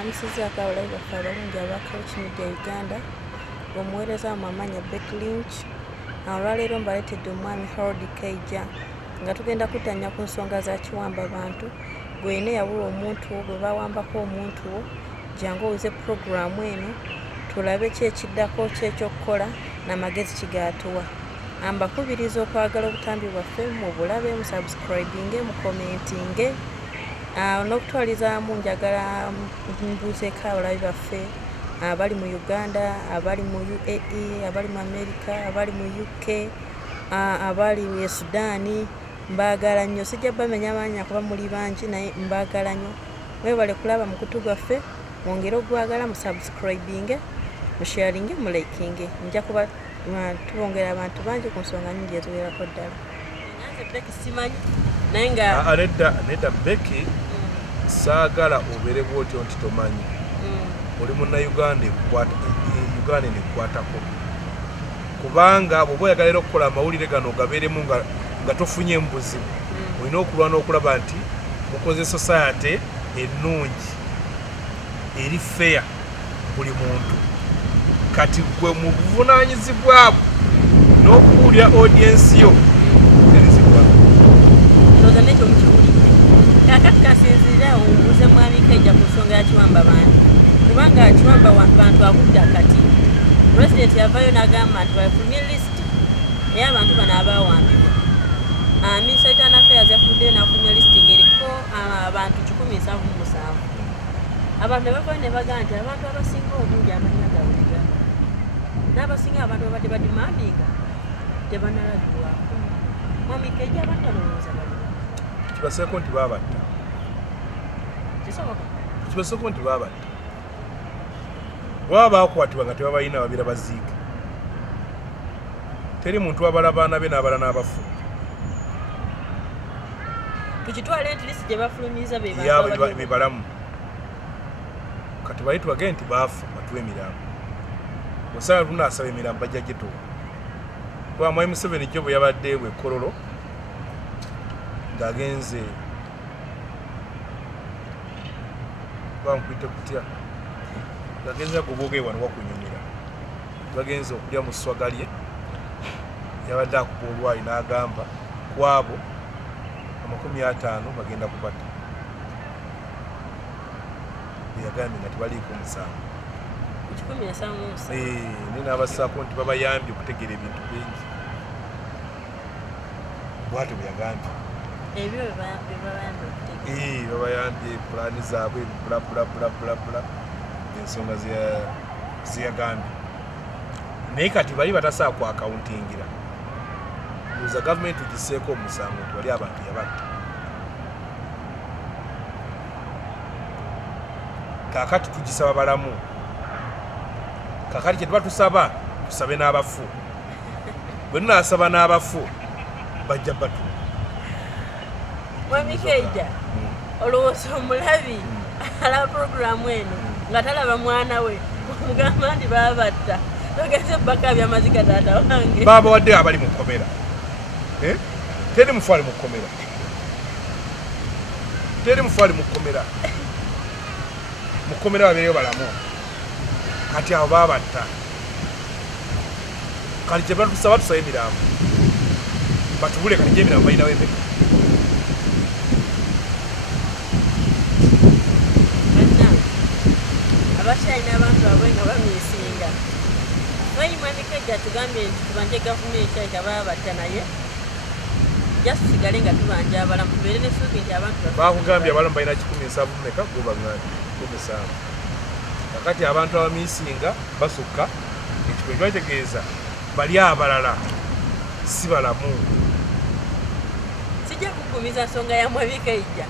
mbalamusizaako abalabi baffe abalungi ARKRICH Media Uganda omuweereza mu amanya Lynch. Olwaleero mbaleetedde omwami kaija nga tugenda kutanya ku nsonga za kiwamba bantu gwena yabula omuntu gwe bawambako omuntu wo jangu owize puroguramu eno tulabe ki ekiddako ky'ekyokukola n'amagezi kigaatuwa. Mbakubiriza okwagala obutambi bwaffe mu bulabe mu subscribinge mu commentinge n'okutwalizamu njagala mbuuzeeko abalabi baffe abali mu Uganda, abali mu UAE, abali mu America, abali mu UK, abali mu Sudan. Mbagala nnyo, sijja bamenya maanya kuba muli bangi naye mbagala nnyo. Mwebale kulaba Mukutu gwaffe, mwongere ogwagala mu subscribinge, mu sharinge, mu likinge. Nja kuba tubongera abantu bangi ku nsonga nnyingi eziwerako ddala. Nyanze Becky simanyi naye nga nedda Becky saagala obeere bw'otyo nti tomanyi. Oli Munnayuganda Uganda nekwatako kubanga bw'oba oyagala okukola amawulire gano gabeeremu nga tofunye mbuzibu olina okulwana okulaba nti mukoze society ennungi eri fair buli muntu. Kati gwe mu buvunaanyizibwa bwo n'okubuulira audience yo terizibwa loza nekyo mukiwulidde. Kakati kasinzira omubuuze mwami Kaija ku nsonga ya kiwamba bantu kubanga kiwamba bantu akudda kati president yavayo n'agamba nti bafulumye list ey'abantu bano abaawambibwa. Minister of Affairs yafuddeyo n'afulumya list ng'eriko abantu 177. Abantu ne bavayo ne bagamba nti abantu abasinga obungi amannya gaabwe tegaba n'abasinga abantu babadde badimandinga tebanalagibwako. Mwami Kaija abantu balowooza bali kibaseeko nti baabatta kisoboka kibaseeko nti baabatta bwaba baakwatibwa nga tebabalina babira baziike. Teri muntu abala baana be n'abala n'abafu. tukitwale nti lisi gye bafulumiza be balamu kati bali tubagende nti baafu batuwa emirambo. Osala tunaasaba emirambo bajja gituwa kuba mwami Museveni jjo bwe yabadde bwe Kololo ng'agenze bankuyite kutya gagenza kubuge wano wakunyumira bagenze okulya mu sswagalye yabadde akuba olwayi n'agamba kwabo 50 bagenda kubata yagambye nga tebaliiko musango ni n'abassaako nti babayambye okutegeera ebintu bingi bwatyo bwe yagambye babayambye pulaani zaabwe bula ensonga zeyagambye naye kati bali batasaa ku akawuntingira uza gavumenti ugiseeko omusango nti bali abantu yabatta. Kaakati tugisaba balamu. Kaakati kye tuba tusaba tusabe n'abafu. Bwe tunaasaba n'abafu bajja batu. Mwami Kaija olowooza omulabi ala puroguramu eno nga talaba mwana we omugamba nti baabatta togenze bbaka byamaziga taata wange baaba wadde abali mu kkomera. Teri mufaali mu kkomera. Teri mufaali mu kkomera. Mu kkomera babeereyo balamu. Kati abo baabatta. Kati kye batusaba tusaba emirambo. Batubule kati gy'emirambo balinawo emeka. abakyalina abantu abwe nga bamiisinga bayi mwami Kaija tugambye nti tubanje gavumenti ayita baabatta naye jatusigale nga tubanja abalamu tubeere n'essuubi nti abantu baakugambye abalamu balina 17 meka Kuba Nga 17. Kakati abantu abamiisinga basukka ekikwe kitegeeza bali abalala si balamu. sijja kugumiza nsonga ya mwami Kaija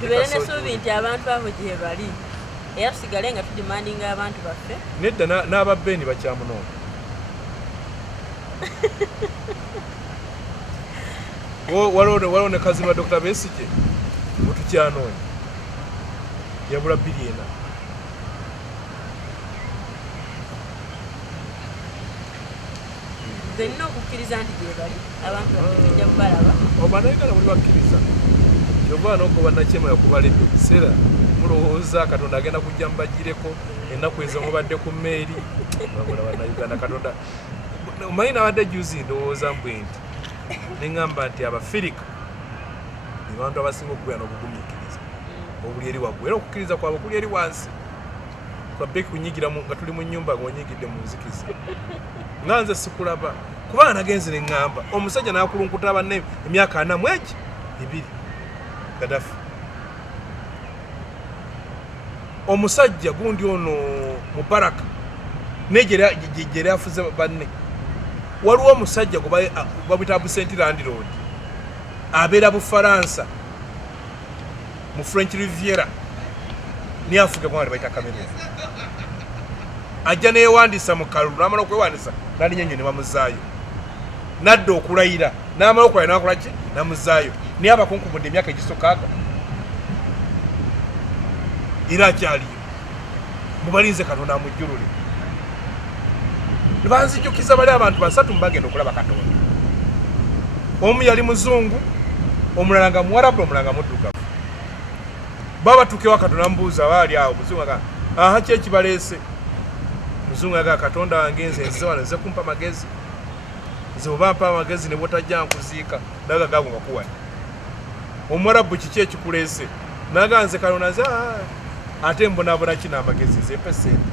tubeere n'essuubi nti abantu abo gye bali era tusigale nga tudimandinga abantu baffe. Nedda n'ababbeeni bakyamunoonya. Waliwo ne kazima Dr. Besigye wetukyanoonya yabula biliena. Nze nina okukkiriza nti gye bali abantu bajja kubalaba. Obanaigala buli bakkiriza kyova nokuba nakyemoya okubala ebyo biseera mulowooza katonda agenda kujja mbagireko ennaku ezo mubadde ku mmeeri babula bannayuganda katonda omanyi nabadde juzi ndowooza mbwe nti neŋŋamba nti abafirika be bantu abasinga okubeera n'obugumiikiriza obuli eri waggulu era okukkiriza kwabwe kuli eri wansi twabbe kunyigira nga tuli mu nnyumba ng'onyigidde mu nzikiza nga nze sikulaba kubanga nagenze ne ŋŋamba omusajja n'akulunkuta banne emyaka 4 mu egi 2 Gaddafi omusajja gundi ono Mubaraka negye afuze banne waliwo omusajja gwe babita Absent Landlord abeera Bufaransa mu French Riviera ni afuge mwana baita Cameroon ajja neewandisa mu kalulu n'amala okwewandisa n'alinyenyo ne bamuzaayo nadda okulayira n'amala okulayira n'akola ki namuzaayo niye abakunkumudde emyaka egisokaaga era akyaliyo mubalinze katonda amujjulule nebanzijukiza bali abantu 3 mbagenda okulaba katonda omu yali muzungu omulala nga muwarabu omulala nga muddugavu baba tukewa katonda mbuuza baali awo muzungu aga aha kyeki baleese muzungu aga katonda wange nze wano nze kumpa magezi nze obampa amagezi ne bwotajja nkuziika naga gago nga kuwani omwarabu kiki ekikuleese naga nze katonda nze ate mbonabona kina amagezi nze pesente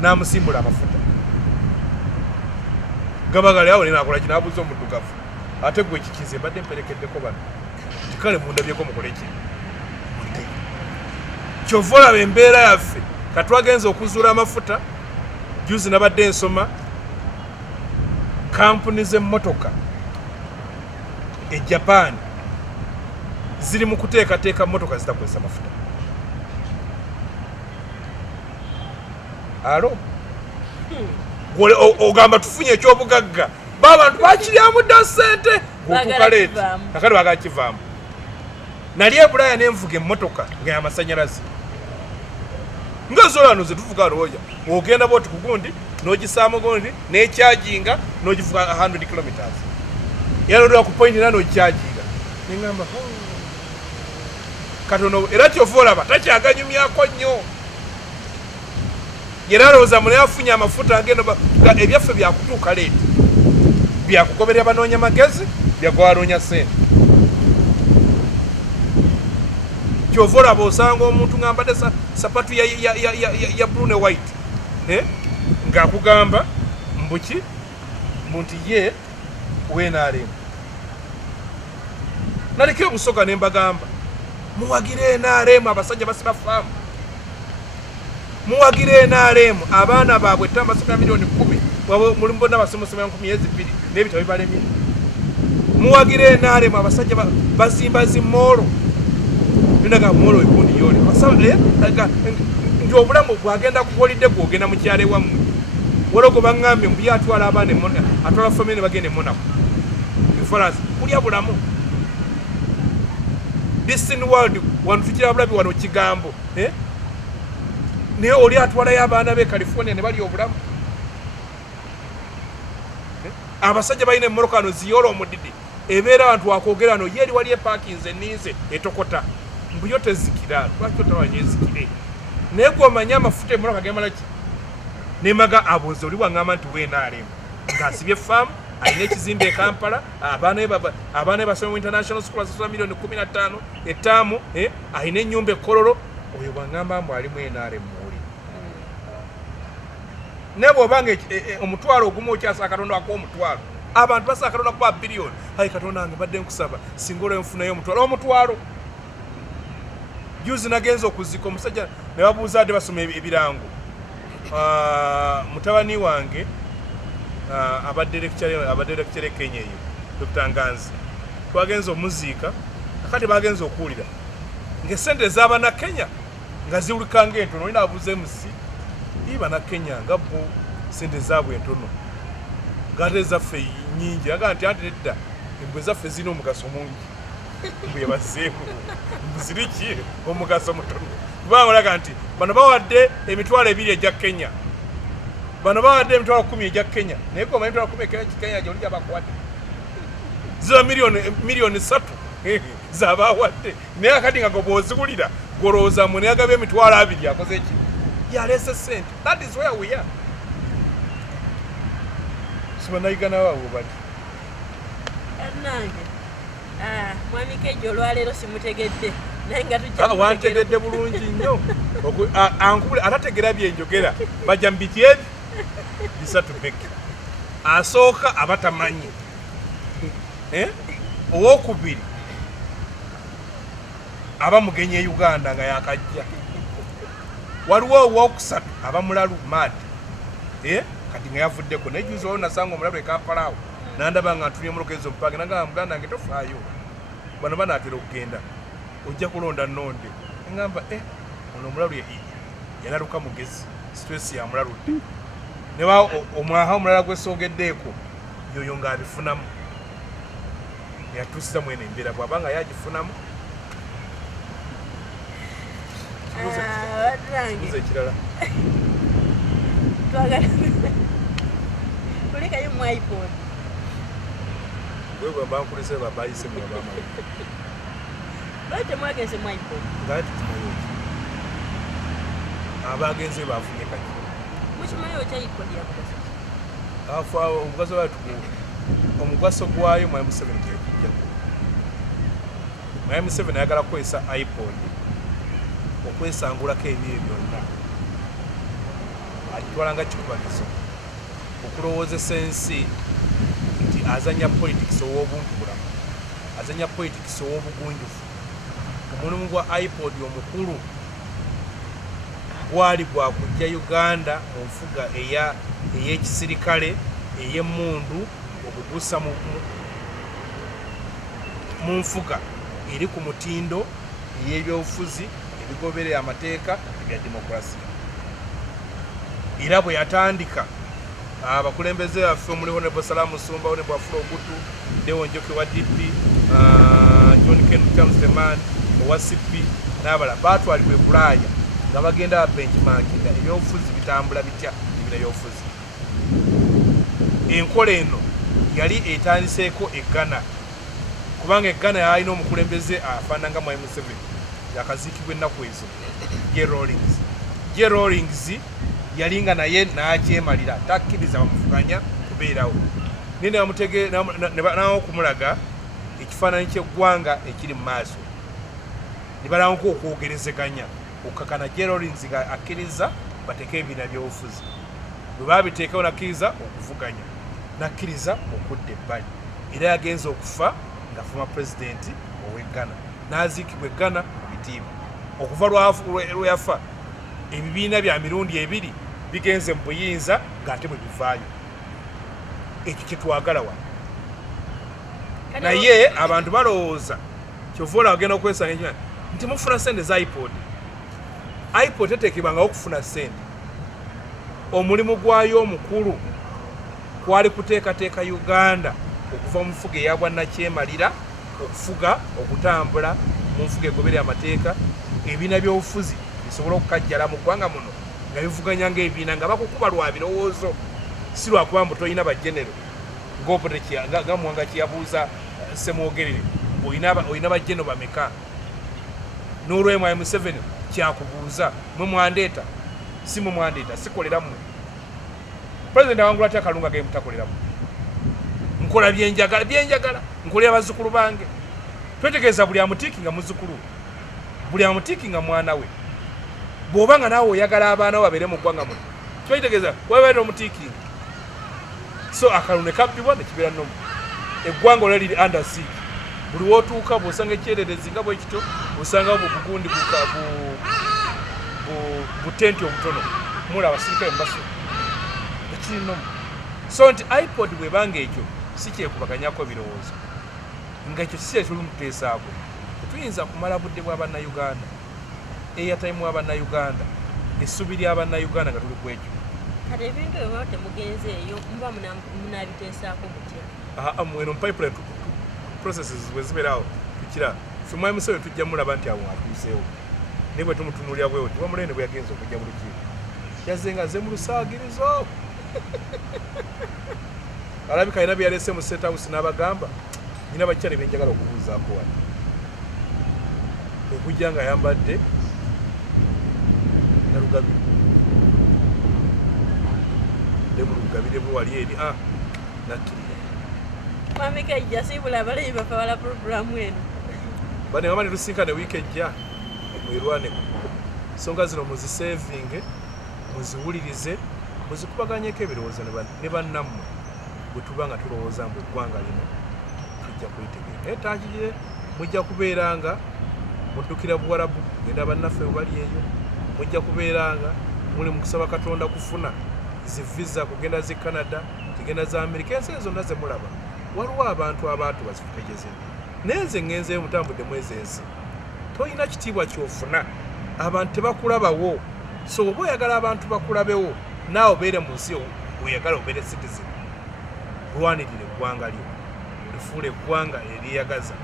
namusimbula amafuta gabagali awo nenakola kinabuuza omuddugavu ate gwe kikize mbadde mperekeddeko bano kikale mundabyeko mukoleki kyova olaba embeera yaffe katwagenza okuzuula amafuta juzi nabadde nsoma kampuni z'emmotoka e Japan ziri mu kuteekateeka mmotoka zitakozesa mafuta alo ogamba tufunye ekyobugagga babantu bakiryamu dda ssente okukaleeti akali bagakivaamu nali ebulaya nenvuga emmotoka nga yamasanyalaze nga zolano zetuvuga alooya ogenda boti kugundi nogisaamu gundi nekyajinga nogivuga 100 kilometers yalodwa ku point nano okyajinga nengamba katono era kyova olaba takyaganyumyako nnyo era alowooza mune afunye amafuta agenda ebyaffe byakutuuka leeti byakugoberera banoonya magezi byagwanoonya sente kyova olaba osanga omuntu ngambadde sapatu ya blue ne white ng'akugamba mbuki mbunti ye weenaalemu naliko obusoga ne mbagamba muwagire enaalemu abasajja basiba faamu muwagire enaalemu abaana baabwe tamasomera miliyoni 10 mulimu bonna basomesomera 2,000 n'ebitabo bibalemye muwagire enaalemu abasajja bazimba zimoolo ninaga moolo ekundi yoli nti obulamu bwagenda kukolidde gwogenda mu kyalo ewammwe walogo baŋŋambye mbuye atwala abaana atwala famire ne bagenda emonako insurance kulya bulamu distin world wano tukira bulabi wano kigambo naye oli atwalayo abaana be California ne bali obulamu abasajja balina emmoloka wano ziyoola omudidi ebeera abantu wakwogera wano ye eri wali epakinze ninze etokota mbuyo tezikira lwaki otawanye ezikire naye gwomanye amafuta emmoloka gemalaki nemaga abuuza oli waŋŋamba nti weenaalemu ng'asibye faamu alina ekizimbe e Kampala abaana be basoma mu international school asasula miliyoni 15 ettaamu alina ennyumba ekololo oyo bwaŋŋamba mbu ali mweenaalemu oli naye bw'obanga omutwalo ogumu okyasa katonda ak'omutwalo abantu basaba katonda kuba biliyoni ayi katonda wange badde nkusaba singa olwenfunayo omutwalo juzi nagenza okuzika omusajja ne babuuza adde basoma ebirango mutabani wange abadde lecture Kenya eyo Dr. Nganzi twagenza omuziika akati bagenza okuwulira ng'essente ez'abana Kenya nga ziwulikanga entono olina abuuza MC iba na Kenya nga bo sente zaabwe entono ngate zaffe nnyingi aga nti anti nedda embwe zaffe zirina omugaso mungi mbwe bazeemu mbuziriki omugaso mutono kubanga olaga nti bano bawadde emitwalo 2 egya Kenya bano bawadde emitwalo 10 egya Kenya naye ko emitwalo 10 Kenya gyoli gyabakuwadde ziba miliyoni 3 z'abawadde naye akati nga bw'ozigulira golowooza mu naye agaba emitwalo 2 akoze ki yaleese ssente. That is where we are. Sibannayigana baabwe bati nange mwami Kejja olwaleero simutegedde naye nga wantegedde bulungi nnyo ankubule atategera byenjogera bajja mu biti ebi bisatu beki asooka abatamanyi owokubiri aba mugenye Uganda nga yakajja waliwo owokusatu aba mulalu mad kati nga yavuddeko nejuzi olwo nasanga omulalu ekampala awo nandaba nga ntulie mulokezi omupage nagamba muganda wange tofaayo bano banaatera okugenda ojja kulonda nonde ngamba ono omulalu yalaluka mugezi stress yamulaludde newa omwaha omulala gwesogeddeeko yoyo ng'abifunamu yatuusiza mwene embeera bw'abanga yagifunamu kibuze ekirala kulekayo mu iPod bwe bankulise babayise mu bama lwaki mwagenze mu iPod ngati tumayo abagenze bafunye kati mukimayo kya iPod yamugaso afa omugaso watu omugaso gwayo mu M7 tekijja mu M7 ayagala kwesa iPod okwesangulako ebyo byonna agitwala nga kikubagizo okulowoozesa ensi nti azanya politics ow'obuntubulamu azanya politics ow'obugunjufu. Omulimu gwa iPod omukulu gwali gwa kujja Uganda mu nfuga ey'ekisirikale ey'emmundu okugusa mu nfuga eri ku mutindo ey'ebyobufuzi ebigoberera amateeka ebya demokrasiya. Era bwe yatandika abakulembeze baffe omuliho ne Bosalamu Sumba ne Bwafula Ogutu Dewo Njoki wa DP John Ken Chamsteman owa CP n'abala baatwalibwa e Bulaaya nga bagenda benchmarkinga ebyobufuzi bitambula bitya ebina byobufuzi. Enkola eno yali etandiseeko e Ghana kubanga e Ghana yalina omukulembeze afaananga mu M7 yakaziikibwa ennaku ezo J. Rawlings yalinga naye n'akyemalira takkiriza bamuvuganya kubeerawo n'okumulaga ekifaananyi ky'eggwanga ekiri mu maaso ne balangako okwogerezeganya okukakana J. Rawlings nga akkiriza bateeke ebibiina by'obufuzi bwe babiteekawo nakkiriza okuvuganya nakkiriza okudda ebbali era yagenza okufa nga fuma pulezidenti ow'e Ghana n'aziikibwa e Ghana mu bitiibwa. Okuva lwe yafa ebibiina bya mirundi ebiri bigenze mu buyinza ng'ate bwe bivaayo. Ekyo kye twagala wano naye abantu balowooza kyova bagenda okwesanga nti mufuna ssente za iPod. iPod teteekebwangawo okufuna ssente. Omulimu gwayo omukulu kwali kuteekateeka Uganda okuva mu nfuga eya bwannakyemalira okufuga okutambula mu nfuga egoberera amateeka ebibiina by'obufuzi bisobola okukajjala mu ggwanga muno nga bivuganya ng'ebibiina nga bakukuba lwa birowoozo si lwakuba mbu toyina bajenero nga Mwanga kyeyabuuza Semwogerere oyina bajeno bameka n'olwemu M7 kyakubuuza mwe mwandeeta si mwe mwandeeta sikolera mmwe. Pulezidenti awangula atya akalunga ge mutakoleramu nkola byenjagala nkolera bazzukulu bange. Twetegeeza buli amutiikinga muzzukulu buli amutiikinga mwana we bw'oba nga naawe oyagala abaana bo babeere mu ggwanga muno twitegeeza webeera omutiikinga so akalulu ne kabbibwa ne kibeera nnomu eggwanga olwo liri under siege. Buli wootuuka bw'osanga ekyererezi nga bwe kityo osangawo bugundi butenti obutono mula abasirikale mubaso ekiri nnomu. So nti iPod bwebanga ekyo si kyekubaganyako birowoozo nga ekyo si kyekiri muteesaako tetuyinza kumala budde bw'abannayuganda airtime w'abannayuganda essubi ly'abannayuganda nga tuli ku ekyo. Kati ebintu ebyo temugenze eyo muba munabiteesaako mutya? Mweno pipeline processes bwe zibeerawo tukira ffe mu M7 tujja mulaba nti awo atuuseewo naye bwe tumutunuulira bwewo tiwa mulene bwe yagenza okujja buli kimu yazze nga ze mu lusaagirizo alabika alina bye yaleese mu State House n'abagamba nyina bakyala bye njagala okubuuzaako wano okujja nga ayambadde nalugabire mu lugabire bwe wali eri nakkirira mwami kaija siibula abalabi bafe wala puroguramu eno bane ngamba ne tusinkane wiiki ejja mwirwaneko ensonga zino muzisevinge muziwulirize muzikubaganyeko ebirowoozo ne bannammwe bwe tuba nga tulowooza mbu eggwanga lino tujja kulitegeera naye taakigire mujja kubeera nga muddukira buwarabu genda bannaffe bali eyo mujja kubeera nga muli mu kusaba katonda kufuna zivisa kugenda zi Canada zigenda za Amerika ensi zonna ze mulaba waliwo abantu abaatu bazitegeze naye nze ngenzeyo mutambudde mwezi ensi toyina kitiibwa kyofuna abantu tebakulabawo so oba oyagala abantu bakulabewo naawe obeere mu nsi oyagala obeere citizen lwanirire eggwanga lyo lifuula eggwanga eryeyagaza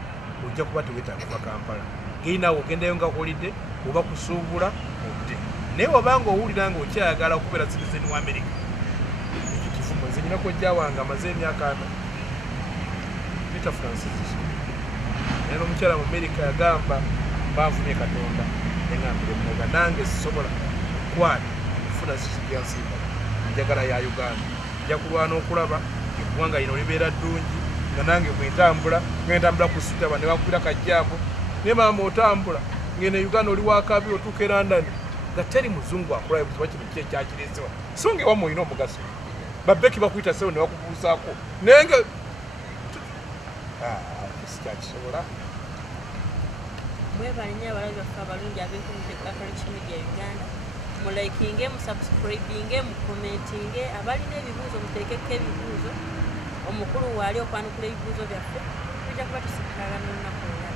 ojja kuba teweetaaga kuva Kampala ngerinaawe ogendayo nga kuwulidde oba kusuubula odde naye wabanga owulira nga okyayagala okubeera citizen wa America ekyo kifumo nze nyina kojja wange amaze emyaka 4 Peter Francis naye n'omukyala mu America yagamba banfunye Katonda neŋambire muoga nange sisobola okukwata okufuna zikigyansimba njagala ya Uganda nja kulwana okulaba eggwanga lino libeera ddungi nga nange bwentambula ngentambula ku sitaba ne bakubira kajjambo naye maama otambula ngene Uganda oli wakabi otuuka e London nga teri muzungu akulayo buziba kino ki ekyakireesewa so nga ewammwe olina omugaso babbeki bakuyita sewo ne bakubuusaako naye nga sikyakisobola mwebalinya abalabi baffe abalungi abeekumidde ku ARKRICH Media Uganda mulaikinge musubscribinge mukomentinge abalina ebibuuzo muteekeko ebibuuzo omukulu waali okwanukula ebibuuzo byaffe tujja kuba tusikirana olunaku olulala